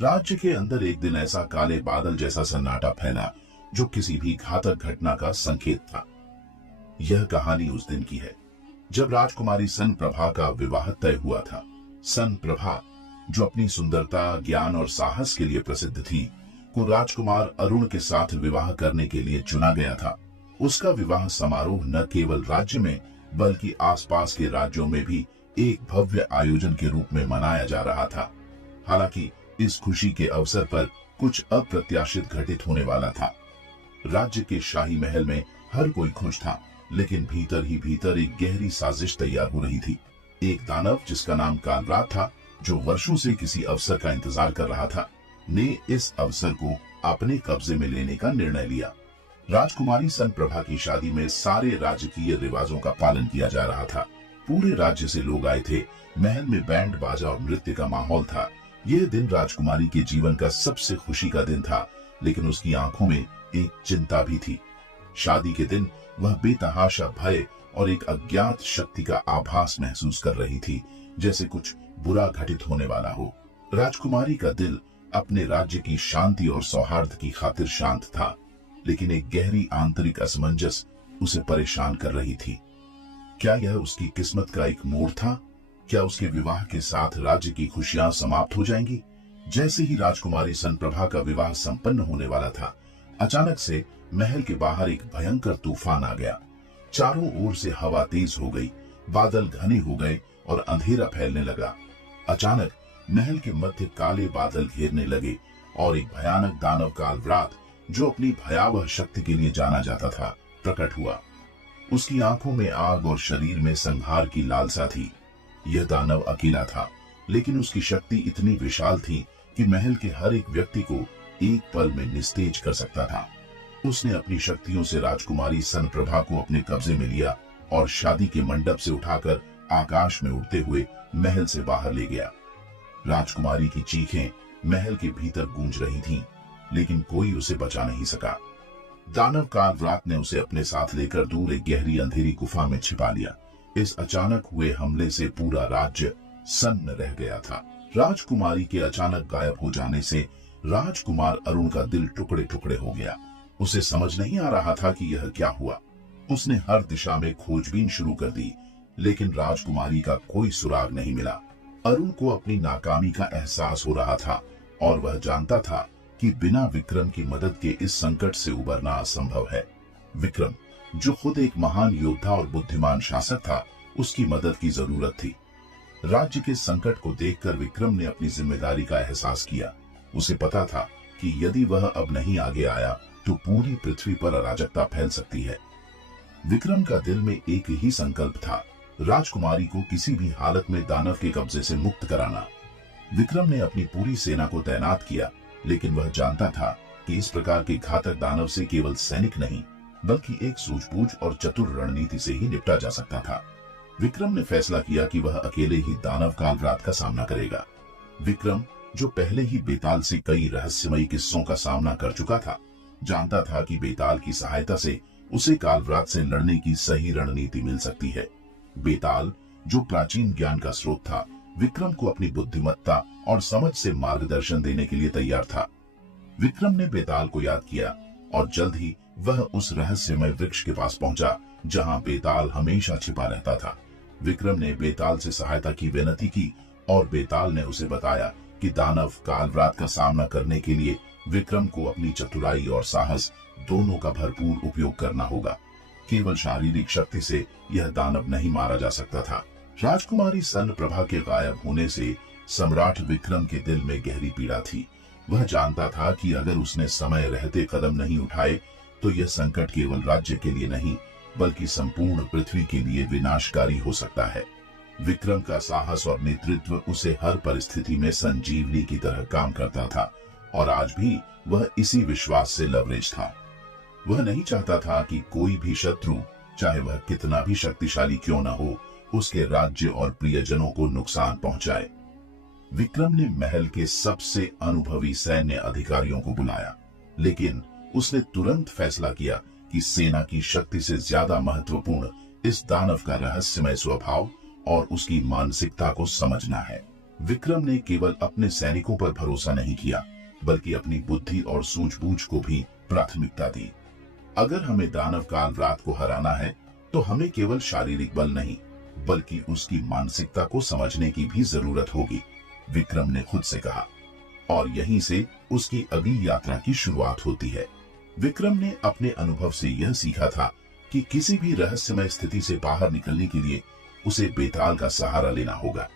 राज्य के अंदर एक दिन ऐसा काले बादल जैसा सन्नाटा फैला जो किसी भी घातक घटना का संकेत था। यह कहानी उस दिन की है जब राजकुमारी सन प्रभा का विवाह तय हुआ था। सन प्रभा, जो अपनी सुंदरता, ज्ञान और साहस के लिए प्रसिद्ध थी, को राजकुमार अरुण के साथ विवाह करने के लिए चुना गया था। उसका विवाह समारोह न केवल राज्य में बल्कि आसपास के राज्यों में भी एक भव्य आयोजन के रूप में मनाया जा रहा था। हालांकि इस खुशी के अवसर पर कुछ अप्रत्याशित घटित होने वाला था। राज्य के शाही महल में हर कोई खुश था, लेकिन भीतर ही भीतर एक गहरी साजिश तैयार हो रही थी। एक दानव जिसका नाम कालरात था, जो वर्षों से किसी अवसर का इंतजार कर रहा था, ने इस अवसर को अपने कब्जे में लेने का निर्णय लिया। राजकुमारी सन प्रभा की शादी में सारे राजकीय रिवाजों का पालन किया जा रहा था। पूरे राज्य से लोग आए थे। महल में बैंड बाजा और नृत्य का माहौल था। यह दिन राजकुमारी के जीवन का सबसे खुशी का दिन था, लेकिन उसकी आंखों में एक चिंता भी थी। शादी के दिन वह बेतहाशा भय और एक अज्ञात शक्ति का आभास महसूस कर रही थी, जैसे कुछ बुरा घटित होने वाला हो। राजकुमारी का दिल अपने राज्य की शांति और सौहार्द की खातिर शांत था, लेकिन एक गहरी आंतरिक असमंजस उसे परेशान कर रही थी। क्या यह उसकी किस्मत का एक मोड़ था? क्या उसके विवाह के साथ राज्य की खुशियां समाप्त हो जाएंगी? जैसे ही राजकुमारी सन प्रभा का विवाह संपन्न होने वाला था, अचानक से महल के बाहर एक भयंकर तूफान आ गया। चारों ओर से हवा तेज हो गई, बादल घने हो गए और अंधेरा फैलने लगा। अचानक महल के मध्य काले बादल घेरने लगे और एक भयानक दानव कालरात, जो अपनी भयावह शक्ति के लिए जाना जाता था, प्रकट हुआ। उसकी आंखों में आग और शरीर में संहार की लालसा थी। यह दानव अकेला था, लेकिन उसकी शक्ति इतनी विशाल थी कि महल के हर एक व्यक्ति को एक पल में निस्तेज कर सकता था। उसने अपनी शक्तियों से राजकुमारी सन प्रभा को अपने कब्जे में लिया और शादी के मंडप से उठाकर आकाश में उड़ते हुए महल से बाहर ले गया। राजकुमारी की चीखें महल के भीतर गूंज रही थीं, लेकिन कोई उसे बचा नहीं सका। दानव कालरात ने उसे अपने साथ लेकर दूर एक गहरी अंधेरी गुफा में छिपा लिया। इस अचानक हुए हमले से पूरा राज्य सन्न रह गया था। राजकुमारी के अचानक गायब हो जाने से राजकुमार अरुण का दिल टुकड़े टुकड़े हो गया। उसे समझ नहीं आ रहा था कि यह क्या हुआ। उसने हर दिशा में खोजबीन शुरू कर दी, लेकिन राजकुमारी का कोई सुराग नहीं मिला। अरुण को अपनी नाकामी का एहसास हो रहा था और वह जानता था कि बिना विक्रम की मदद के इस संकट से उबरना असंभव है। विक्रम, जो खुद एक महान योद्धा और बुद्धिमान शासक था, उसकी मदद की जरूरत थी। राज्य के संकट को देखकर विक्रम ने अपनी जिम्मेदारी का एहसास किया। उसे पता था कि यदि वह अब नहीं आगे आया तो पूरी पृथ्वी पर अराजकता फैल सकती है। विक्रम का दिल में एक ही संकल्प था, राजकुमारी को किसी भी हालत में दानव के कब्जे से मुक्त कराना। विक्रम ने अपनी पूरी सेना को तैनात किया, लेकिन वह जानता था कि इस प्रकार के घातक दानव से केवल सैनिक नहीं, बल्कि एक सूझबूझ और चतुर रणनीति से ही निपटा जा सकता था। विक्रम ने फैसला किया कि वह अकेले ही दानव कालरात का सामना करेगा। विक्रम, जो पहले ही बेताल से कई रहस्यमयी किस्सों का सामना कर चुका था, जानता था कि बेताल की सहायता से उसे कालरात से लड़ने की सही रणनीति मिल सकती है। बेताल, जो प्राचीन ज्ञान का स्रोत था, विक्रम को अपनी बुद्धिमत्ता और समझ से मार्गदर्शन देने के लिए तैयार था। विक्रम ने बेताल को याद किया और जल्द ही वह उस रहस्यमय वृक्ष के पास पहुंचा जहां बेताल हमेशा छिपा रहता था। विक्रम ने बेताल से सहायता की विनती की और बेताल ने उसे बताया कि दानव कालरात का सामना करने के लिए विक्रम को अपनी चतुराई और साहस दोनों का भरपूर उपयोग करना होगा। केवल शारीरिक शक्ति से यह दानव नहीं मारा जा सकता था। राजकुमारी सन प्रभा के गायब होने से सम्राट विक्रम के दिल में गहरी पीड़ा थी। वह जानता था कि अगर उसने समय रहते कदम नहीं उठाए तो यह संकट केवल राज्य के लिए नहीं, बल्कि संपूर्ण पृथ्वी के लिए विनाशकारी हो सकता है। विक्रम का साहस और नेतृत्व उसे हर परिस्थिति में संजीवनी की तरह काम करता था और आज भी वह इसी विश्वास से लवरेज था। वह नहीं चाहता था कि कोई भी शत्रु, चाहे वह कितना भी शक्तिशाली क्यों न हो, उसके राज्य और प्रियजनों को नुकसान पहुंचाए। विक्रम ने महल के सबसे अनुभवी सैन्य अधिकारियों को बुलाया, लेकिन उसने तुरंत फैसला किया कि सेना की शक्ति से ज्यादा महत्वपूर्ण इस दानव का रहस्यमय स्वभाव और उसकी मानसिकता को समझना है। विक्रम ने केवल अपने सैनिकों पर भरोसा नहीं किया, बल्कि अपनी बुद्धि और सूझबूझ को भी प्राथमिकता दी। अगर हमें दानव कालव्रात को हराना है तो हमें केवल शारीरिक बल नहीं, बल्कि उसकी मानसिकता को समझने की भी जरूरत होगी, विक्रम ने खुद से कहा। और यहीं से उसकी अगली यात्रा की शुरुआत होती है। विक्रम ने अपने अनुभव से यह सीखा था कि किसी भी रहस्यमय स्थिति से बाहर निकलने के लिए उसे बेताल का सहारा लेना होगा।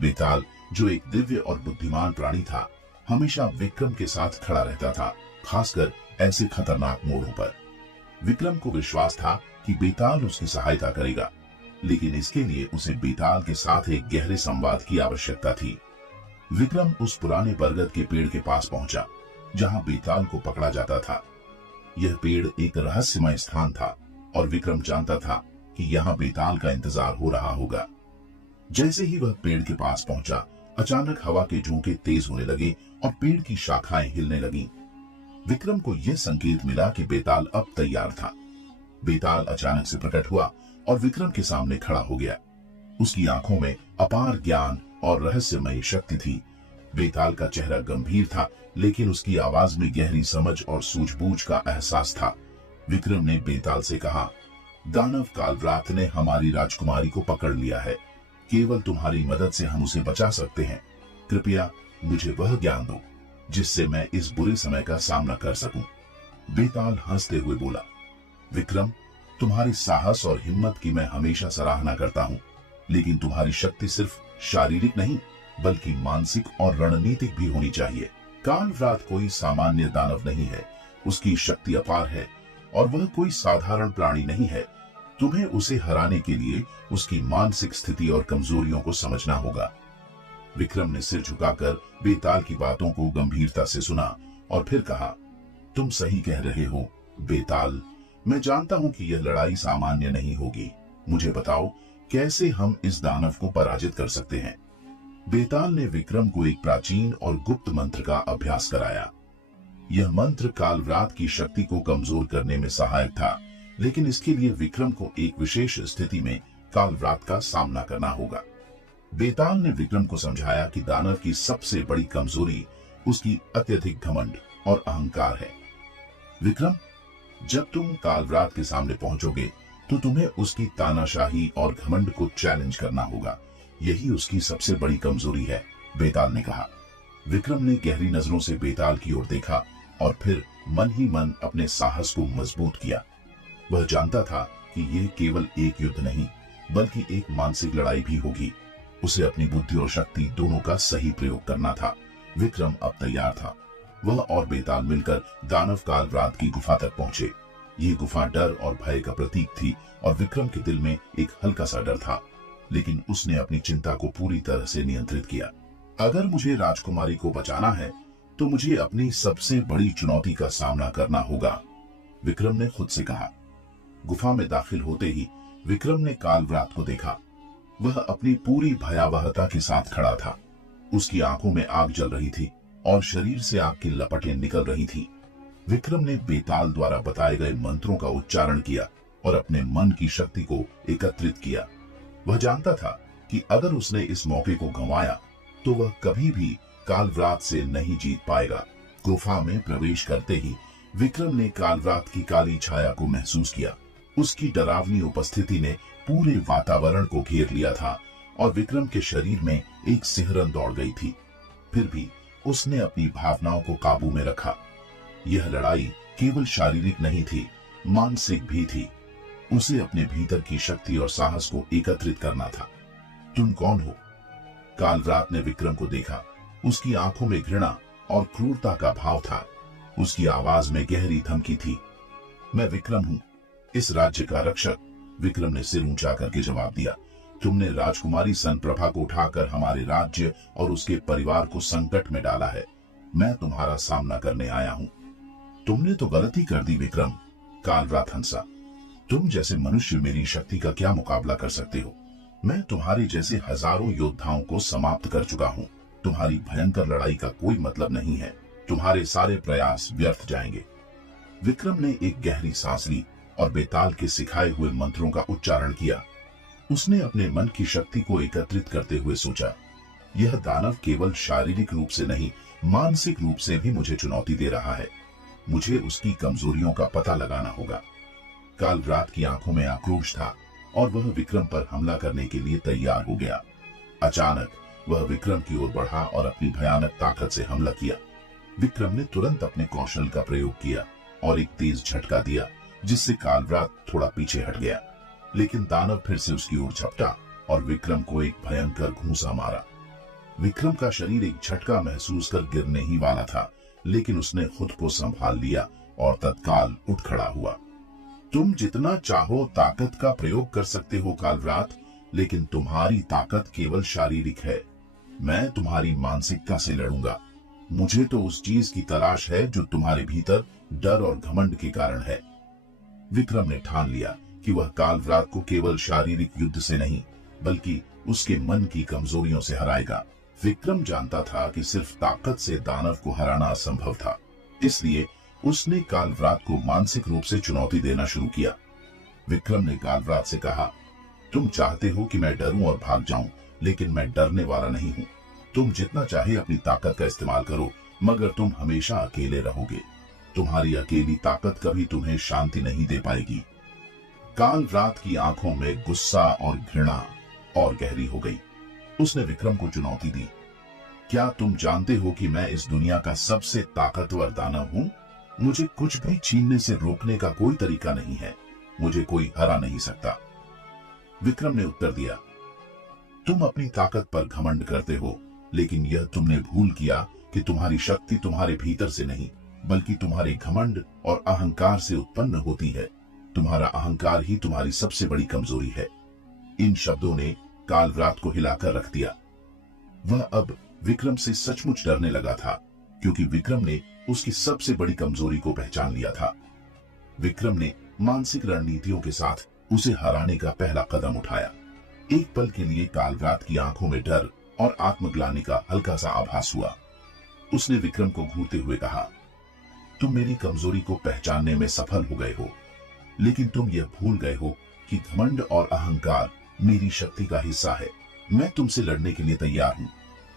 बेताल, जो एक दिव्य और बुद्धिमान प्राणी था, हमेशा विक्रम के साथ खड़ा रहता था, खासकर ऐसे खतरनाक मोड़ों पर। विक्रम को विश्वास था कि बेताल उसकी सहायता करेगा, लेकिन इसके लिए उसे बेताल के साथ एक गहरे संवाद की आवश्यकता थी। विक्रम उस पुराने बरगद के पेड़ के पास पहुंचा जहां बेताल को पकड़ा जाता था। यह पेड़ एक रहस्यमय स्थान था और विक्रम जानता था कि यहाँ बेताल का इंतजार हो रहा होगा। जैसे ही वह पेड़ के पास पहुंचा, अचानक हवा के झोंके तेज होने लगे और पेड़ की शाखाएं हिलने लगीं। विक्रम को यह संकेत मिला कि बेताल अब तैयार था। बेताल अचानक से प्रकट हुआ और विक्रम के सामने खड़ा हो गया। उसकी आंखों में अपार ज्ञान और रहस्यमयी शक्ति थी। बेताल का चेहरा गंभीर था, लेकिन उसकी आवाज में गहरी समझ और सूझबूझ का एहसास था। विक्रम ने बेताल से कहा, दानव कालव्रात ने हमारी राजकुमारी को पकड़ लिया है। केवल तुम्हारी मदद से हम उसे बचा सकते हैं। कृपया मुझे वह ज्ञान दो जिससे मैं इस बुरे समय का सामना कर सकूं। बेताल हंसते हुए बोला, विक्रम, तुम्हारे साहस और हिम्मत की मैं हमेशा सराहना करता हूं, लेकिन तुम्हारी शक्ति सिर्फ शारीरिक नहीं, बल्कि मानसिक और रणनीतिक भी होनी चाहिए। कालव्रात कोई सामान्य दानव नहीं है, उसकी शक्ति अपार है और वह कोई साधारण प्राणी नहीं है। तुम्हें उसे हराने के लिए उसकी मानसिक स्थिति और कमजोरियों को समझना होगा। विक्रम ने सिर झुकाकर बेताल की बातों को गंभीरता से सुना और फिर कहा, तुम सही कह रहे हो बेताल, मैं जानता हूं कि यह लड़ाई सामान्य नहीं होगी। मुझे बताओ कैसे हम इस दानव को पराजित कर सकते हैं। बेताल ने विक्रम को एक प्राचीन और गुप्त मंत्र का अभ्यास कराया। यह मंत्र कालव्रात की शक्ति को कमजोर करने में सहायक था, लेकिन इसके लिए विक्रम को एक विशेष स्थिति में कालव्रात का सामना करना होगा। बेताल ने विक्रम को समझाया कि दानव की सबसे बड़ी कमजोरी उसकी अत्यधिक घमंड और अहंकार है। विक्रम, जब तुम कालव्रात के सामने पहुंचोगे तो तुम्हें उसकी तानाशाही और घमंड को चैलेंज करना होगा। यही उसकी सबसे बड़ी कमजोरी है, बेताल ने कहा। विक्रम ने गहरी नजरों से बेताल की ओर देखा और फिर मन ही मन अपने साहस को मजबूत किया। वह जानता था कि यह केवल एक युद्ध नहीं, बल्कि एक मानसिक लड़ाई भी होगी। उसे अपनी बुद्धि और शक्ति दोनों का सही प्रयोग करना था। विक्रम अब तैयार था। वह और बेताल मिलकर दानव कालव्रात की गुफा तक पहुंचे। ये गुफा डर और भय का प्रतीक थी और विक्रम के दिल में एक हल्का सा डर था, लेकिन उसने अपनी चिंता को पूरी तरह से नियंत्रित किया। अगर मुझे राजकुमारी को बचाना है तो मुझे अपनी सबसे बड़ी चुनौती का सामना करना होगा, विक्रम ने खुद से कहा। गुफा में दाखिल होते ही विक्रम ने कालव्रात को देखा। वह अपनी पूरी भयावहता के साथ खड़ा था। उसकी आंखों में आग जल रही थी और शरीर से आग की लपटें निकल रही थीं। विक्रम ने बेताल द्वारा बताए गए मंत्रों का उच्चारण किया और अपने मन की शक्ति को एकत्रित किया। वह जानता था कि अगर उसने इस मौके को गंवाया तो वह कभी भी कालव्रात से नहीं जीत पाएगा। गुफा में प्रवेश करते ही विक्रम ने कालव्रात की काली छाया को महसूस किया। उसकी डरावनी उपस्थिति ने पूरे वातावरण को घेर लिया था और विक्रम के शरीर में एक सिहरन दौड़ गई थी। फिर भी उसने अपनी भावनाओं को काबू में रखा। यह लड़ाई केवल शारीरिक नहीं थी, मानसिक भी थी। उसे अपने भीतर की शक्ति और साहस को एकत्रित करना था। तुम कौन हो? कालव्रात ने विक्रम को देखा। उसकी आंखों में घृणा और क्रूरता का भाव था। उसकी आवाज में गहरी धमकी थी। मैं विक्रम हूं, इस राज्य का रक्षक, विक्रम ने सिर ऊंचा करके जवाब दिया। तुमने राजकुमारी सनप्रभा को उठाकर हमारे राज्य और उसके परिवार को संकट में डाला है। मैं तुम्हारा सामना करने आया हूं। तुमने तो गलती कर दी विक्रम, कालव्रात हंसा। तुम जैसे मनुष्य मेरी शक्ति का क्या मुकाबला कर सकते हो? मैं तुम्हारे जैसे हजारों योद्धाओं को समाप्त कर चुका हूं। तुम्हारी भयंकर लड़ाई का कोई मतलब नहीं है। तुम्हारे सारे प्रयास व्यर्थ जाएंगे। विक्रम ने एक गहरी सांस ली और बेताल के सिखाए हुए मंत्रों का उच्चारण किया। उसने अपने मन की शक्ति को एकत्रित करते हुए सोचा, यह दानव केवल शारीरिक रूप से नहीं, मानसिक रूप से भी मुझे चुनौती दे रहा है। मुझे उसकी कमजोरियों का पता लगाना होगा। कालव्रात की आंखों में आक्रोश था और वह विक्रम पर हमला करने के लिए तैयार हो गया। अचानक वह विक्रम की ओर बढ़ा और अपनी भयानक ताकत से हमला किया। विक्रम ने तुरंत अपने कौशल का प्रयोग किया और एक तेज झटका दिया, जिससे कालव्रात थोड़ा पीछे हट गया। लेकिन दानव फिर से उसकी ओर झपटा और विक्रम को एक भयंकर घूंसा मारा। विक्रम का शरीर एक झटका महसूस कर गिरने ही वाला था, लेकिन उसने खुद को संभाल लिया और तत्काल उठ खड़ा हुआ। तुम जितना चाहो ताकत का प्रयोग कर सकते हो कालव्रात, लेकिन तुम्हारी ताकत केवल शारीरिक है। मैं तुम्हारी मानसिकता से लड़ूंगा। मुझे तो उस चीज की तलाश है जो तुम्हारे भीतर डर और घमंड के कारण है। विक्रम ने ठान लिया कि वह कालव्रात को केवल शारीरिक युद्ध से नहीं, बल्कि उसके मन की कमजोरियों से हराएगा। विक्रम जानता था कि सिर्फ ताकत से दानव को हराना असंभव था, इसलिए उसने कालव्रात को मानसिक रूप से चुनौती देना शुरू किया। विक्रम ने कालव्रात से कहा, तुम चाहते हो कि मैं डरूं और भाग जाऊं, लेकिन मैं डरने वाला नहीं हूं। तुम जितना चाहे अपनी ताकत का इस्तेमाल करो, मगर तुम हमेशा अकेले रहोगे। तुम्हारी अकेली ताकत कभी तुम्हें शांति नहीं दे पाएगी। कालव्रात की आंखों में गुस्सा और घृणा और गहरी हो गई। उसने विक्रम को चुनौती दी, क्या तुम जानते हो कि मैं इस दुनिया का सबसे ताकतवर दानव हूं? मुझे कुछ भी छीनने से रोकने का कोई तरीका नहीं है। मुझे कोई हरा नहीं सकता। विक्रम ने उत्तर दिया, तुम अपनी ताकत पर घमंड करते हो, लेकिन यह तुमने भूल किया कि तुम्हारी शक्ति तुम्हारे भीतर से नहीं, बल्कि तुम्हारे घमंड और अहंकार से उत्पन्न होती है। तुम्हारा अहंकार ही तुम्हारी सबसे बड़ी कमजोरी है। इन शब्दों ने कालव्रात को हिलाकर रख दिया। वह अब विक्रम से सचमुच डरने लगा था, क्योंकि विक्रम ने उसकी सबसे बड़ी कमजोरी को पहचान लिया था। विक्रम ने मानसिक रणनीतियों के साथ उसे हराने का पहला कदम उठाया। एक पल के लिए कालव्रात की आंखों में डर और आत्मग्लानि का हल्का सा आभास हुआ। उसने विक्रम को घूरते हुए कहा, तुम मेरी कमजोरी को पहचानने में सफल हो गए हो, लेकिन तुम यह भूल गए हो कि घमंड और अहंकार मेरी शक्ति का हिस्सा है। मैं तुमसे लड़ने के लिए तैयार हूं।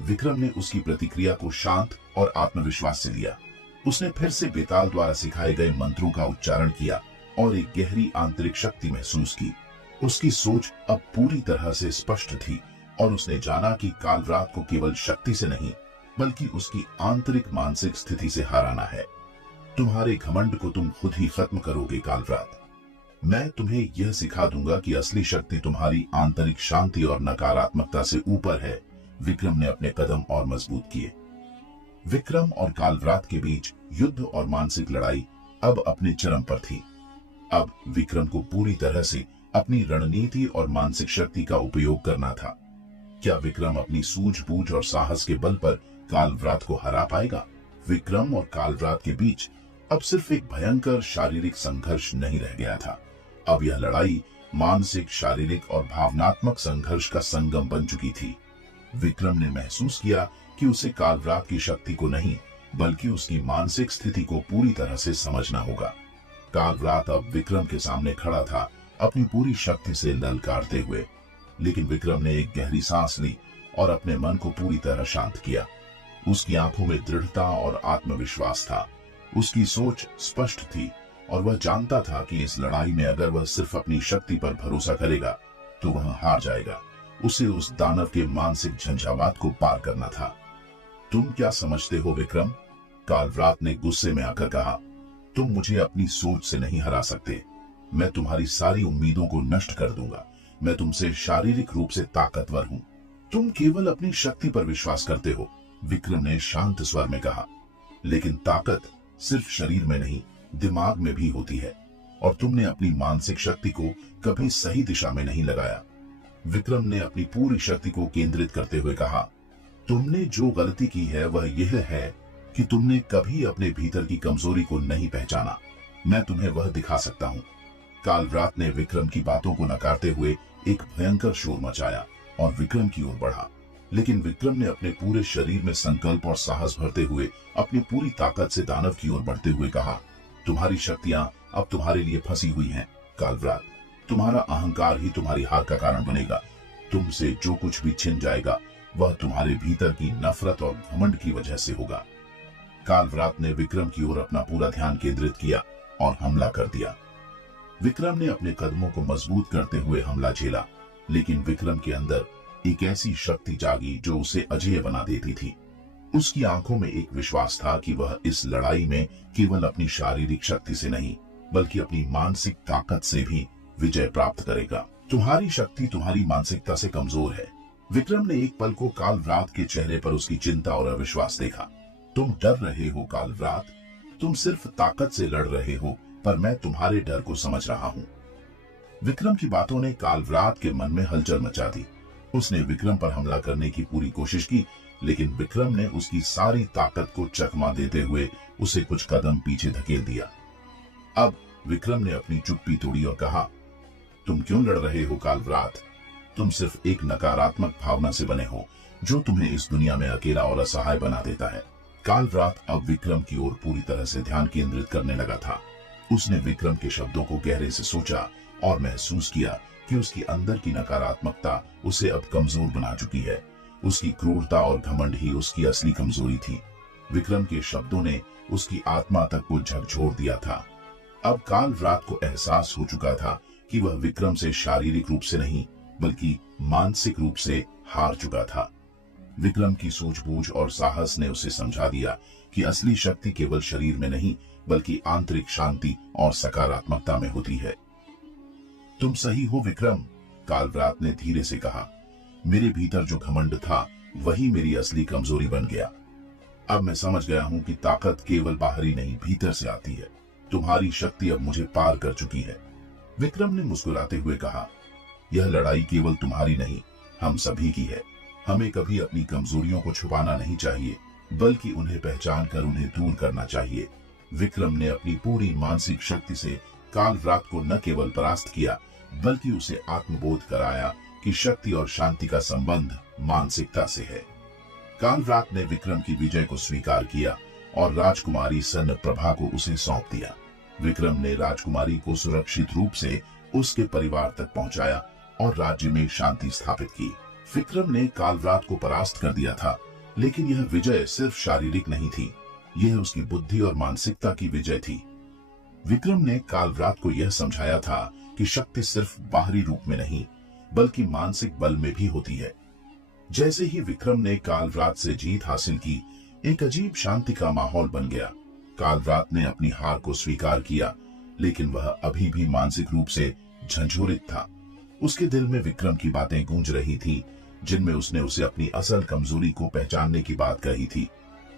विक्रम ने उसकी प्रतिक्रिया को शांत और आत्मविश्वास से लिया। उसने फिर से बेताल द्वारा सिखाए गए मंत्रों का उच्चारण किया और एक गहरी आंतरिक शक्ति महसूस की। उसकी सोच अब पूरी तरह से स्पष्ट थी और उसने जाना कि कालव्रात को केवल शक्ति से नहीं, बल्कि उसकी आंतरिक मानसिक स्थिति से हराना है। तुम्हारे घमंड को तुम खुद ही खत्म करोगे कालव्रात। मैं तुम्हें यह सिखा दूंगा कि असली शक्ति तुम्हारी आंतरिक शांति और नकारात्मकता से ऊपर है। विक्रम ने अपने कदम और मजबूत किए। विक्रम और कालव्रात के बीच युद्ध और मानसिक लड़ाई अब अपने चरम पर थी। अब विक्रम को पूरी तरह से अपनी रणनीति और मानसिक शक्ति का उपयोग करना था। क्या विक्रम अपनी सूझबूझ और साहस के बल पर कालव्रात को हरा पाएगा? विक्रम और कालव्रात के बीच अब सिर्फ एक भयंकर शारीरिक संघर्ष नहीं रह गया था। अब यह लड़ाई मानसिक, शारीरिक और भावनात्मक संघर्ष का संगम बन चुकी थी। विक्रम ने महसूस किया कि उसे कालव्रात की शक्ति को नहीं, बल्कि उसकी मानसिक स्थिति को पूरी तरह से समझना होगा। कालव्रात अब विक्रम के सामने खड़ा था, अपनी पूरी शक्ति से ललकारते हुए। लेकिन विक्रम ने एक गहरी सांस ली और अपने मन को पूरी तरह शांत किया। उसकी आंखों में दृढ़ता और आत्मविश्वास था। उसकी सोच स्पष्ट थी और वह जानता था कि इस लड़ाई में अगर वह सिर्फ अपनी शक्ति पर भरोसा करेगा तो वह हार जाएगा। उसे उस दानव के मानसिक झंझावात को पार करना था। तुम क्या समझते हो विक्रम? कालव्रात ने गुस्से में आकर कहा, तुम मुझे अपनी सोच से नहीं हरा सकते। मैं तुम्हारी सारी उम्मीदों को नष्ट कर दूंगा। मैं तुमसे शारीरिक रूप से ताकतवर हूं। तुम केवल अपनी शक्ति पर विश्वास करते हो, विक्रम ने शांत स्वर में कहा। लेकिन ताकत सिर्फ शरीर में नहीं, दिमाग में भी होती है, और तुमने अपनी मानसिक शक्ति को कभी सही दिशा में नहीं लगाया। विक्रम ने अपनी पूरी शक्ति को केंद्रित करते हुए कहा, तुमने जो गलती की है वह यह है कि तुमने कभी अपने भीतर की कमजोरी को नहीं पहचाना। मैं तुम्हें वह दिखा सकता हूं। कालव्रात ने विक्रम की बातों को नकारते हुए एक भयंकर शोर मचाया और विक्रम की ओर बढ़ा। लेकिन विक्रम ने अपने पूरे शरीर में संकल्प और साहस भरते हुए अपनी पूरी ताकत से दानव की ओर बढ़ते हुए कहा, तुम्हारी शक्तियां अब तुम्हारे लिए फंसी हुई हैं कालव्रात। तुम्हारा अहंकार ही तुम्हारी हार का कारण बनेगा। तुमसे जो कुछ भी छिन जाएगा वह तुम्हारे भीतर की नफरत और घमंड की वजह से होगा। कालव्रात ने विक्रम की ओर अपना पूरा ध्यान केंद्रित किया और हमला कर दिया। विक्रम ने अपने कदमों को मजबूत करते हुए हमला झेला, लेकिन विक्रम के अंदर एक ऐसी शक्ति जागी जो उसे अजेय बना देती थी। उसकी आंखों में एक विश्वास था कि वह इस लड़ाई में केवल अपनी शारीरिक शक्ति से नहीं, बल्कि अपनी मानसिक ताकत से भी विजय प्राप्त करेगा। तुम्हारी शक्ति तुम्हारी मानसिकता से कमजोर है। विक्रम ने एक पल को कालव्रात के चेहरे पर उसकी चिंता और अविश्वास देखा। तुम डर रहे हो कालव्रात, तुम सिर्फ ताकत से लड़ रहे हो, पर मैं तुम्हारे डर को समझ रहा हूं। विक्रम की बातों ने कालव्रात के मन में हलचल मचा दी। उसने विक्रम पर हमला करने की पूरी कोशिश की, लेकिन विक्रम ने उसकी सारी ताकत को चकमा देते हुए उसे कुछ कदम पीछे धकेल दिया। अब विक्रम ने अपनी चुप्पी तोड़ी और कहा, तुम क्यों लड़ रहे हो कालव्रात? तुम सिर्फ एक नकारात्मक भावना से बने हो, जो तुम्हें इस दुनिया में अकेला और असहाय बना देता है। कालव्रात अब विक्रम की ओर पूरी तरह से ध्यान केंद्रित करने लगा था। उसने विक्रम के शब्दों को गहरे से सोचा और महसूस किया कि उसकी अंदर की नकारात्मकता उसे अब कमजोर बना चुकी है। उसकी क्रूरता और घमंड ही उसकी असली कमजोरी थी। विक्रम के शब्दों ने उसकी आत्मा तक को झकझोर दिया था। अब कालव्रात को एहसास हो चुका था कि वह विक्रम से शारीरिक रूप से नहीं, बल्कि मानसिक रूप से हार चुका था। विक्रम की सूझबूझ और साहस ने उसे समझा दिया कि असली शक्ति केवल शरीर में नहीं, बल्कि आंतरिक शांति और सकारात्मकता में होती है। तुम सही हो विक्रम, कालव्रात ने धीरे से कहा। मेरे भीतर जो घमंड था वही मेरी असली कमजोरी बन गया। अब मैं समझ गया हूं कि ताकत केवल बाहरी नहीं, भीतर से आती है। तुम्हारी शक्ति अब मुझे पार कर चुकी है। विक्रम ने मुस्कुराते हुए कहा, यह लड़ाई केवल तुम्हारी नहीं, हम सभी की है। हमें कभी अपनी कमजोरियों को छुपाना नहीं चाहिए, बल्कि उन्हें पहचान कर उन्हें दूर करना चाहिए। विक्रम ने अपनी पूरी मानसिक शक्ति से कालव्रात को न केवल परास्त किया, बल्कि उसे आत्मबोध कराया कि शक्ति और शांति का संबंध मानसिकता से है। कालव्रात ने विक्रम की विजय को स्वीकार किया और राजकुमारी सन प्रभा को उसे सौंप दिया। विक्रम ने राजकुमारी को सुरक्षित रूप से उसके परिवार तक पहुंचाया और राज्य में शांति स्थापित की। विक्रम ने कालव्रात को परास्त कर दिया था, लेकिन यह विजय सिर्फ शारीरिक नहीं थी, यह उसकी बुद्धि और मानसिकता की विजय थी। विक्रम ने कालव्रात को यह समझाया था कि शक्ति सिर्फ बाहरी रूप में नहीं, बल्कि मानसिक बल में भी होती है। जैसे ही विक्रम ने कालव्रात से जीत हासिल की, एक अजीब शांति का माहौल बन गया। कालव्रात ने अपनी हार को स्वीकार किया, लेकिन वह अभी भी मानसिक रूप से झंझोरित था। उसके दिल में विक्रम की बातें गूंज रही थी, जिनमें उसने उसे अपनी असल कमजोरी को पहचानने की बात कही थी।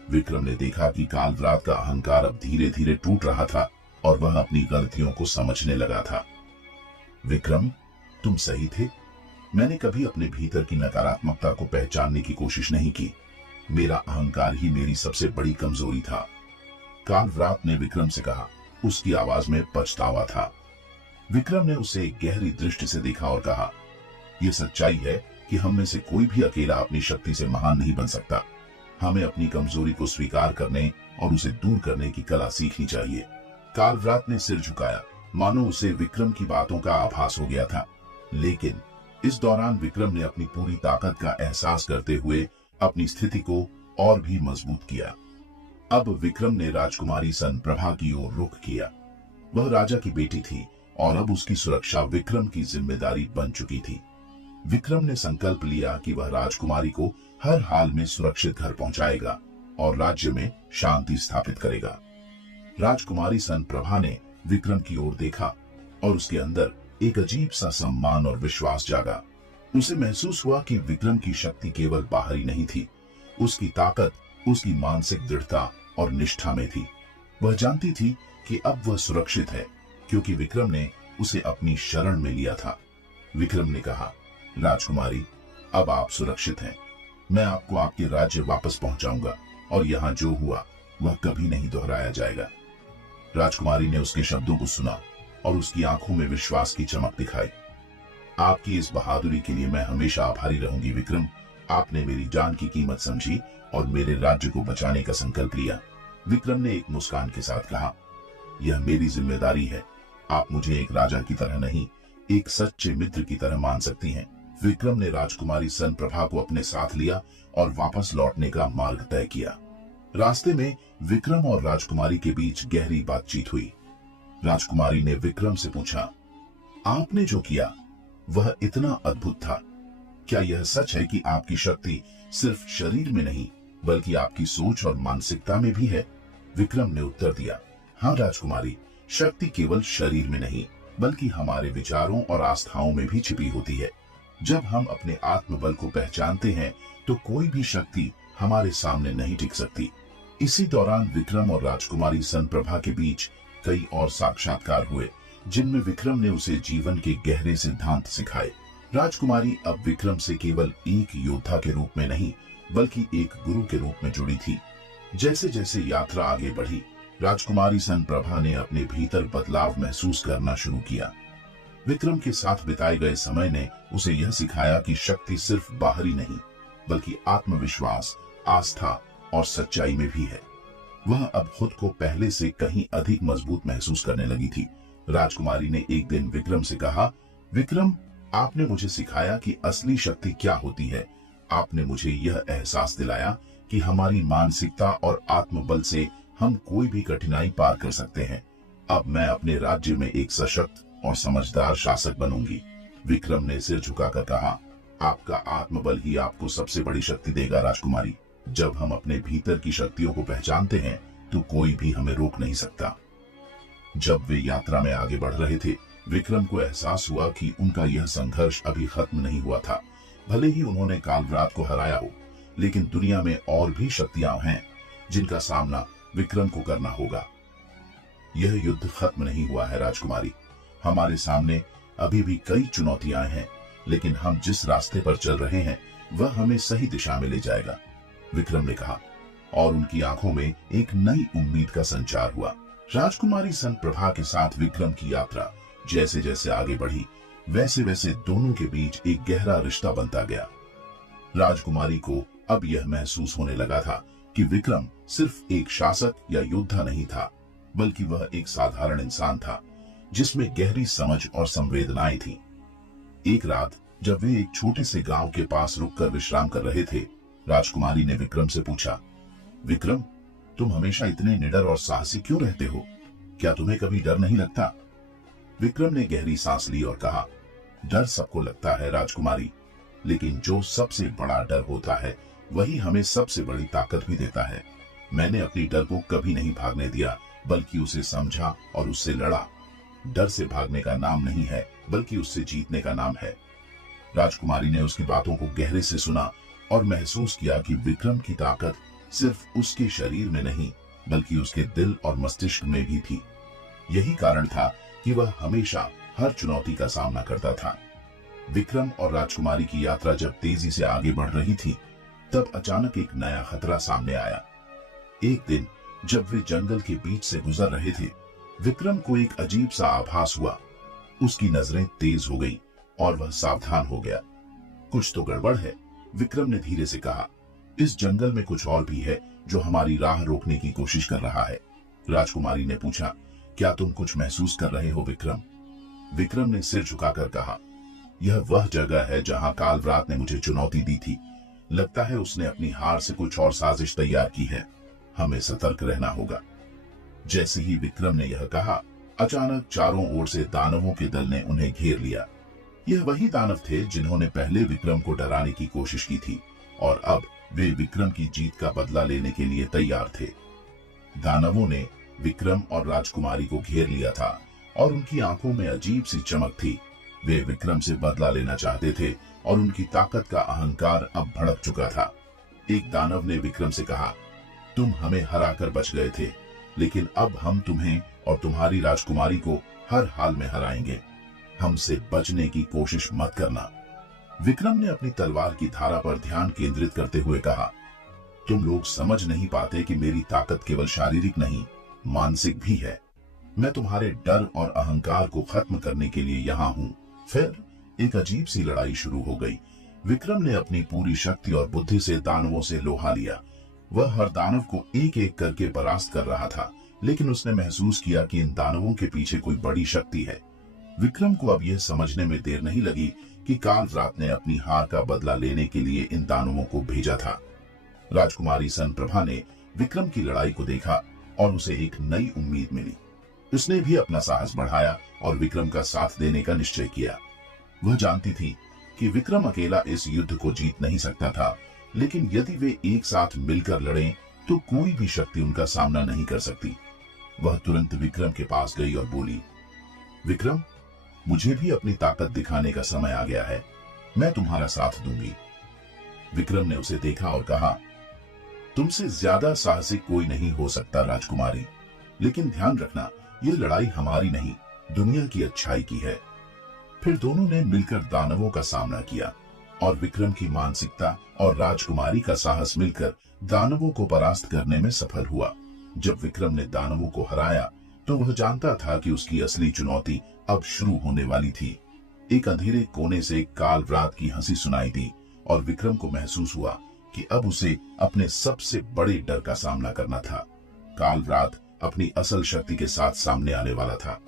विक्रम ने देखा कि कालव्रात का अहंकार अब धीरे धीरे टूट रहा था और वह अपनी गलतियों को समझने लगा था। विक्रम, तुम सही थे। मैंने कभी अपने भीतर की नकारात्मकता को पहचानने की कोशिश नहीं की। मेरा अहंकार ही मेरी सबसे बड़ी कमजोरी था, कालव्रात ने विक्रम से कहा। उसकी आवाज में पछतावा था। विक्रम ने उसे गहरी दृष्टि से देखा और कहा, यह सच्चाई है कि हम में से कोई भी अकेला अपनी शक्ति से महान नहीं बन सकता। हमें अपनी कमजोरी को स्वीकार करने और उसे दूर करने की कला सीखनी चाहिए। कालव्रात ने सिर झुकाया, मानो उसे विक्रम की बातों का आभास हो गया था। लेकिन इस दौरान विक्रम ने अपनी पूरी ताकत का एहसास करते हुए अपनी स्थिति को और भी मजबूत किया। अब विक्रम ने राजकुमारी सन प्रभा की ओर रुख किया। वह राजा की बेटी थी और अब उसकी सुरक्षा विक्रम की जिम्मेदारी बन चुकी थी। विक्रम ने संकल्प लिया कि वह राजकुमारी को हर हाल में सुरक्षित घर पहुंचाएगा और राज्य में शांति स्थापित करेगा। राजकुमारी सन प्रभा ने विक्रम की ओर देखा और उसके अंदर एक अजीब सा सम्मान और विश्वास जागा। उसे महसूस हुआ कि विक्रम की शक्ति केवल बाहरी नहीं थी, उसकी ताकत उसकी मानसिक दृढ़ता और निष्ठा में थी। वह जानती थी कि अब वह सुरक्षित है, क्योंकि विक्रम ने उसे अपनी शरण में लिया था। विक्रम ने कहा, राजकुमारी, अब आप सुरक्षित हैं। मैं आपको आपके राज्य वापस पहुंचाऊंगा और यहाँ जो हुआ वह कभी नहीं दोहराया जाएगा। राजकुमारी ने उसके शब्दों को सुना और उसकी आंखों में विश्वास की चमक दिखाई। आपकी इस बहादुरी के लिए मैं हमेशा आभारी रहूंगी विक्रम। आपने मेरी जान की कीमत समझी और मेरे राज्य को बचाने का संकल्प लिया। विक्रम ने एक मुस्कान के साथ कहा, यह मेरी जिम्मेदारी है। आप मुझे एक राजा की तरह नहीं, एक सच्चे मित्र की तरह मान सकती हैं। विक्रम ने राजकुमारी सन प्रभा को अपने साथ लिया और वापस लौटने का मार्ग तय किया। रास्ते में विक्रम और राजकुमारी के बीच गहरी बातचीत हुई। राजकुमारी ने विक्रम से पूछा, आपने जो किया वह इतना अद्भुत था। क्या यह सच है कि आपकी शक्ति सिर्फ शरीर में नहीं बल्कि आपकी सोच और मानसिकता में भी है? विक्रम ने उत्तर दिया, हाँ राजकुमारी, शक्ति केवल शरीर में नहीं बल्कि हमारे विचारों और आस्थाओं में भी छिपी होती है। जब हम अपने आत्मबल को पहचानते हैं तो कोई भी शक्ति हमारे सामने नहीं टिक सकती। इसी दौरान विक्रम और राजकुमारी सन प्रभा के बीच कई और साक्षात्कार हुए, जिनमें विक्रम ने उसे जीवन के गहरे सिद्धांत सिखाए। राजकुमारी अब विक्रम से केवल एक योद्धा के रूप में नहीं बल्कि एक गुरु के रूप में जुड़ी थी। जैसे जैसे यात्रा आगे बढ़ी, राजकुमारी सन प्रभा ने अपने भीतर बदलाव महसूस करना शुरू किया। विक्रम के साथ बिताए गए समय ने उसे यह सिखाया कि शक्ति सिर्फ बाहरी नहीं बल्कि आत्मविश्वास, आस्था और सच्चाई में भी है। वह अब खुद को पहले से कहीं अधिक मजबूत महसूस करने लगी थी। राजकुमारी ने एक दिन विक्रम से कहा, विक्रम, आपने मुझे सिखाया कि असली शक्ति क्या होती है। आपने मुझे यह एहसास दिलाया कि हमारी मानसिकता और आत्मबल से हम कोई भी कठिनाई पार कर सकते हैं। अब मैं अपने राज्य में एक सशक्त और समझदार शासक बनूंगी। विक्रम ने सिर झुकाकर कहा, आपका आत्मबल ही आपको सबसे बड़ी शक्ति देगा राजकुमारी। जब हम अपने भीतर की शक्तियों को पहचानते हैं तो कोई भी हमें रोक नहीं सकता। जब वे यात्रा में आगे बढ़ रहे थे, विक्रम को एहसास हुआ कि उनका यह संघर्ष अभी खत्म नहीं हुआ था। भले ही उन्होंने कालरात को हराया हो, लेकिन दुनिया में और भी शक्तियां हैं जिनका सामना विक्रम को करना होगा। यह युद्ध खत्म नहीं हुआ है राजकुमारी। हमारे सामने अभी भी कई चुनौतियां हैं, लेकिन हम जिस रास्ते पर चल रहे हैं वह हमें सही दिशा में ले जाएगा, विक्रम ने कहा, और उनकी आंखों में एक नई उम्मीद का संचार हुआ। राजकुमारी सन प्रभा के साथ विक्रम की यात्रा जैसे जैसे आगे बढ़ी, वैसे वैसे दोनों के बीच एक गहरा रिश्ता बनता गया। राजकुमारी को अब यह महसूस होने लगा था कि विक्रम सिर्फ एक शासक या योद्धा नहीं था, बल्कि वह एक साधारण इंसान था जिसमें गहरी समझ और संवेदनाएं थीं। एक रात जब वे एक छोटे से गांव के पास रुककर विश्राम कर रहे थे, राजकुमारी ने विक्रम से पूछा, विक्रम, तुम हमेशा इतने निडर और साहसी क्यों रहते हो? क्या तुम्हें कभी डर नहीं लगता? विक्रम ने गहरी सांस ली और कहा, डर सबको लगता है राजकुमारी, लेकिन जो सबसे बड़ा डर होता है वही हमें सबसे बड़ी ताकत भी देता है। मैंने अपनी डर को कभी नहीं भागने दिया, बल्कि उसे समझा और उससे लड़ा। डर से भागने का नाम नहीं है, बल्कि उससे जीतने का नाम है। राजकुमारी ने उसकी बातों को गहरे से सुना और महसूस किया कि विक्रम की ताकत सिर्फ उसके शरीर में नहीं बल्कि उसके दिल और मस्तिष्क में भी थी। यही कारण था कि वह हमेशा हर चुनौती का सामना करता था। विक्रम और राजकुमारी की यात्रा जब तेजी से आगे बढ़ रही थी, तब अचानक एक नया खतरा सामने आया। एक दिन जब वे जंगल के बीच से गुजर रहे थे, विक्रम को एक अजीब सा आभास हुआ। उसकी नजरें तेज हो गईं और वह सावधान हो गया। कुछ तो गड़बड़ है, विक्रम ने धीरे से कहा। इस जंगल में कुछ और भी है जो हमारी राह रोकने की कोशिश कर रहा है। राजकुमारी ने पूछा, क्या तुम कुछ महसूस कर रहे हो विक्रम? विक्रम ने सिर झुकाकर कहा, यह वह जगह है जहां कालरात ने मुझे चुनौती दी थी। लगता है उसने अपनी हार से कुछ और साजिश तैयार की है। हमें सतर्क रहना होगा। जैसे ही विक्रम ने यह कहा, अचानक चारों ओर से दानवों के दल ने उन्हें घेर लिया। यह वही दानव थे जिन्होंने पहले विक्रम को डराने की कोशिश की थी और अब वे विक्रम की जीत का बदला लेने के लिए तैयार थे। दानवों ने विक्रम और राजकुमारी को घेर लिया था और उनकी आंखों में अजीब सी चमक थी। वे विक्रम से बदला लेना चाहते थे और उनकी ताकत का अहंकार अब भड़क चुका था। एक दानव ने विक्रम से कहा, तुम हमें हराकर बच गए थे, लेकिन अब हम तुम्हें और तुम्हारी राजकुमारी को हर हाल में हराएंगे। हमसे बचने की कोशिश मत करना। विक्रम ने अपनी तलवार की धारा पर ध्यान केंद्रित करते हुए कहा, तुम लोग समझ नहीं पाते कि मेरी ताकत केवल शारीरिक नहीं, मानसिक भी है। मैं तुम्हारे डर और अहंकार को खत्म करने के लिए यहाँ हूँ। फिर एक अजीब सी लड़ाई शुरू हो गई। विक्रम ने अपनी पूरी शक्ति और बुद्धि से दानवों से लोहा लिया। वह हर दानव को एक एक करके परास्त कर रहा था, लेकिन उसने महसूस किया कि इन दानवों के पीछे कोई बड़ी शक्ति है। विक्रम को अब यह समझने में देर नहीं लगी कि कालव्रात ने अपनी हार का बदला लेने के लिए इन दानवों को भेजा था। राजकुमारी सनप्रभा ने विक्रम की लड़ाई को देखा और उसे एक नई उम्मीद मिली। उसने भी अपना साहस बढ़ाया और विक्रम का साथ देने का निश्चय किया। वह जानती थी कि विक्रम अकेला इस युद्ध को जीत नहीं सकता था, लेकिन यदि वे एक साथ मिलकर लड़ें तो कोई भी शक्ति उनका सामना नहीं कर सकती। वह तुरंत विक्रम के पास गई और बोली, विक्रम, मुझे भी अपनी ताकत दिखाने का समय आ गया है, मैं तुम्हारा साथ दूंगी। विक्रम ने उसे देखा और कहा, तुमसे ज्यादा साहसिक कोई नहीं हो सकता राजकुमारी, लेकिन ध्यान रखना, यह लड़ाई हमारी नहीं, दुनिया की अच्छाई की है। फिर दोनों ने मिलकर दानवों का सामना किया और विक्रम की मानसिकता और राजकुमारी का साहस मिलकर दानवों को परास्त करने में सफल हुआ। जब विक्रम ने दानवों को हराया तो वह जानता था कि उसकी असली चुनौती अब शुरू होने वाली थी। एक अंधेरे कोने से कालव्रात की हंसी सुनाई दी और विक्रम को महसूस हुआ कि अब उसे अपने सबसे बड़े डर का सामना करना था। कालव्रात अपनी असल शक्ति के साथ सामने आने वाला था।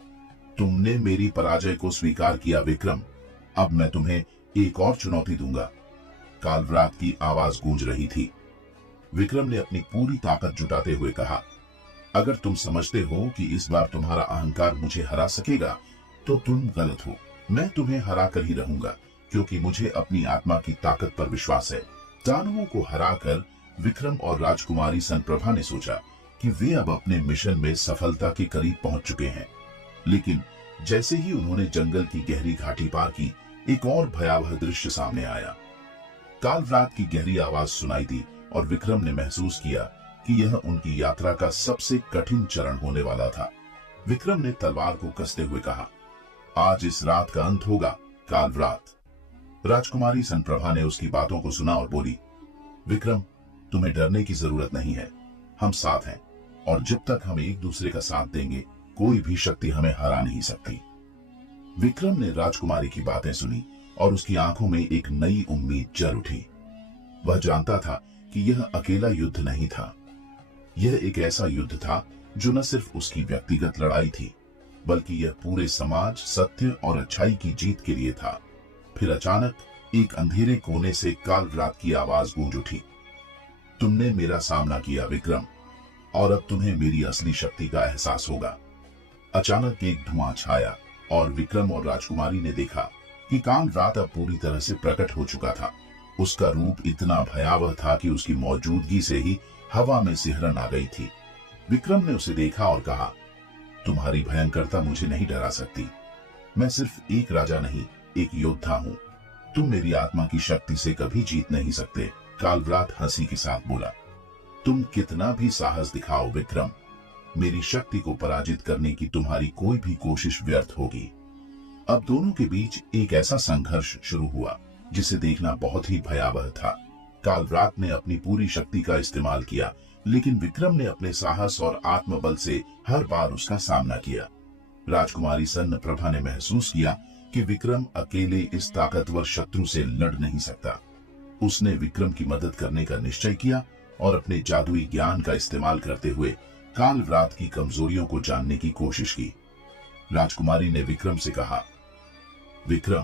तुमने मेरी पराजय को स्वीकार किया विक्रम, अब मैं तुम्हें एक और चुनौती दूंगा। कालव्रात की आवाज गूंज रही थी। विक्रम ने अपनी पूरी ताकत जुटाते हुए कहा, अगर तुम समझते हो कि इस बार तुम्हारा अहंकार मुझे हरा सकेगा तो तुम गलत हो। मैं तुम्हें हरा कर ही रहूंगा, क्योंकि मुझे अपनी आत्मा की ताकत पर विश्वास है। दानवों को हराकर विक्रम और राजकुमारी सनप्रभा ने सोचा कि वे अब अपने मिशन में सफलता के करीब पहुंच चुके हैं। लेकिन जैसे ही उन्होंने जंगल की गहरी घाटी पार की, एक और भयावह दृश्य सामने आया। कालव्रात की गहरी आवाज सुनाई दी और विक्रम ने महसूस किया कि यह उनकी यात्रा का सबसे कठिन चरण होने वाला था। विक्रम ने तलवार को कसते हुए कहा, आज इस रात का अंत होगा कालव्रात। राजकुमारी सनप्रभा ने उसकी बातों को सुना और बोली, विक्रम, तुम्हें डरने की जरूरत नहीं है, हम साथ हैं और जब तक हम एक दूसरे का साथ देंगे कोई भी शक्ति हमें हरा नहीं सकती। विक्रम ने राजकुमारी की बातें सुनी और उसकी आंखों में एक नई उम्मीद जल उठी। वह जानता था कि यह अकेला युद्ध नहीं था, यह एक ऐसा युद्ध था जो न सिर्फ उसकी व्यक्तिगत लड़ाई थी, बल्कि यह पूरे समाज, सत्य और अच्छाई की जीत के लिए था। फिर अचानक एक अंधेरे कोने से कालव्रात की आवाज गूंज उठी, तुमने मेरा सामना किया विक्रम, और अब तुम्हें मेरी असली शक्ति का एहसास होगा। अचानक एक धुआं छाया और विक्रम और राजकुमारी ने देखा कि कालव्रात अब पूरी तरह से प्रकट हो चुका था। उसका रूप इतना भयावह था कि उसकी मौजूदगी से ही हवा में सिहरन आ गई थी। विक्रम ने उसे देखा और कहा, तुम्हारी भयंकरता मुझे नहीं डरा सकती। मैं सिर्फ एक राजा नहीं, एक योद्धा हूँ। तुम मेरी आत्मा की शक्ति से कभी जीत नहीं सकते। कालव्रात हंसी के साथ बोला, तुम कितना भी साहस दिखाओ विक्रम, मेरी शक्ति को पराजित करने की तुम्हारी कोई भी कोशिश व्यर्थ होगी। अब दोनों के बीच एक ऐसा संघर्ष शुरू हुआ जिसे देखना बहुत ही भयावह था। कालव्रात ने अपनी पूरी शक्ति का इस्तेमाल किया, लेकिन विक्रम ने अपने साहस और आत्मबल से हर बार उसका सामना किया। राजकुमारी सनप्रभा ने महसूस किया कि विक्रम अकेले इस ताकतवर शत्रु से लड़ नहीं सकता। उसने विक्रम की मदद करने का निश्चय किया और अपने जादुई ज्ञान का इस्तेमाल करते हुए कालव्रात की कमजोरियों को जानने की कोशिश की। राजकुमारी ने विक्रम से कहा, विक्रम,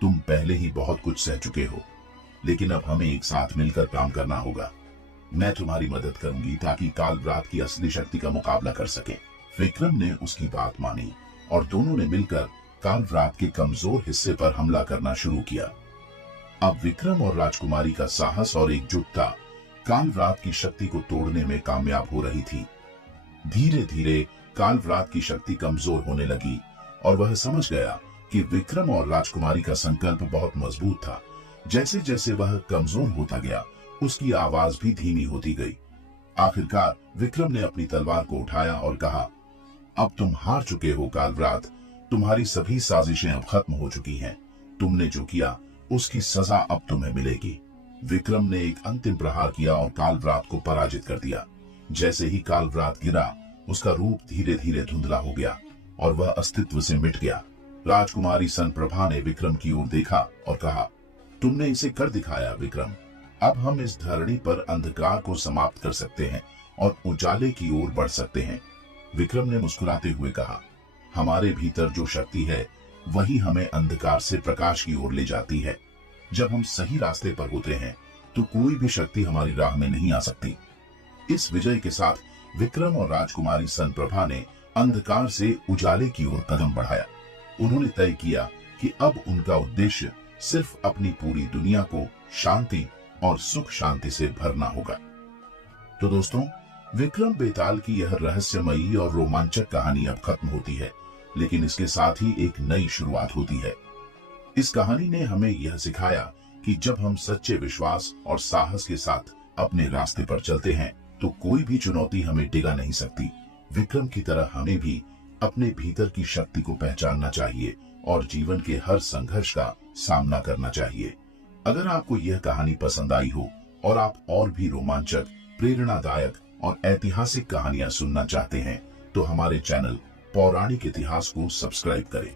तुम पहले ही बहुत कुछ सह चुके हो, लेकिन अब हमें एक साथ मिलकर काम करना होगा। मैं तुम्हारी मदद करूंगी ताकि कालव्रात की असली शक्ति का मुकाबला कर सके। विक्रम ने उसकी बात मानी और दोनों ने मिलकर कालव्रात के कमजोर हिस्से पर हमला करना शुरू किया। अब विक्रम और राजकुमारी का साहस और एकजुटता कालव्रात की शक्ति को तोड़ने में कामयाब हो रही थी। धीरे धीरे कालव्रात की शक्ति कमजोर होने लगी और वह समझ गया कि विक्रम और राजकुमारी का संकल्प बहुत मजबूत था। जैसे जैसे वह कमजोर होता गया, उसकी आवाज भी धीमी होती गई। आखिरकार विक्रम ने अपनी तलवार को उठाया और कहा, अब तुम हार चुके हो कालव्रात, तुम्हारी सभी साजिशें अब खत्म हो चुकी हैं। तुमने जो किया उसकी सजा अब तुम्हें मिलेगी। विक्रम ने एक अंतिम प्रहार किया और कालव्रात को पराजित कर दिया। जैसे ही कालव्रात गिरा, उसका रूप धीरे धीरे धुंधला हो गया और वह अस्तित्व से मिट गया। राजकुमारी सनप्रभा ने विक्रम की ओर देखा और कहा, तुमने इसे कर दिखाया विक्रम। अब हम इस धरणी पर अंधकार को समाप्त कर सकते हैं और उजाले की ओर बढ़ सकते हैं। विक्रम ने मुस्कुराते हुए कहा, हमारे भीतर जो शक्ति है वही हमें अंधकार से प्रकाश की ओर ले जाती है। जब हम सही रास्ते पर होते हैं तो कोई भी शक्ति हमारी राह में नहीं आ सकती। इस विजय के साथ विक्रम और राजकुमारी सनप्रभा ने अंधकार से उजाले की ओर कदम बढ़ाया। उन्होंने तय किया कि अब उनका उद्देश्य सिर्फ अपनी पूरी दुनिया को शांति और सुख शांति से भरना होगा। तो दोस्तों, विक्रम बेताल की यह रहस्यमयी और रोमांचक कहानी अब खत्म होती है, लेकिन इसके साथ ही एक नई शुरुआत होती है। इस कहानी ने हमें यह सिखाया कि जब हम सच्चे विश्वास और साहस के साथ अपने रास्ते पर चलते हैं तो कोई भी चुनौती हमें डिगा नहीं सकती। विक्रम की तरह हमें भी अपने भीतर की शक्ति को पहचानना चाहिए और जीवन के हर संघर्ष का सामना करना चाहिए। अगर आपको यह कहानी पसंद आई हो और आप और भी रोमांचक, प्रेरणादायक और ऐतिहासिक कहानियां सुनना चाहते हैं तो हमारे चैनल पौराणिक इतिहास को सब्सक्राइब करें।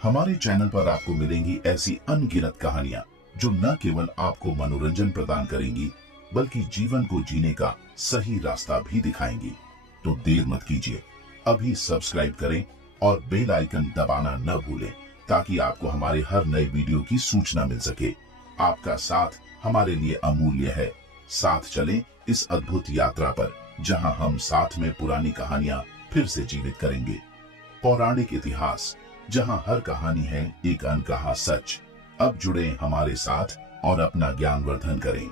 हमारे चैनल पर आपको मिलेंगी ऐसी अनगिनत कहानियां जो न केवल आपको मनोरंजन प्रदान करेंगी बल्कि जीवन को जीने का सही रास्ता भी दिखाएंगी। तो देर मत कीजिए, अभी सब्सक्राइब करें और बेल आइकन दबाना न भूलें ताकि आपको हमारे हर नए वीडियो की सूचना मिल सके। आपका साथ हमारे लिए अमूल्य है। साथ चलें इस अद्भुत यात्रा पर जहां हम साथ में पुरानी कहानियां फिर से जीवित करेंगे। पौराणिक इतिहास, जहां हर कहानी है एक अनकहा सच। अब जुड़े हमारे साथ और अपना ज्ञानवर्धन करें।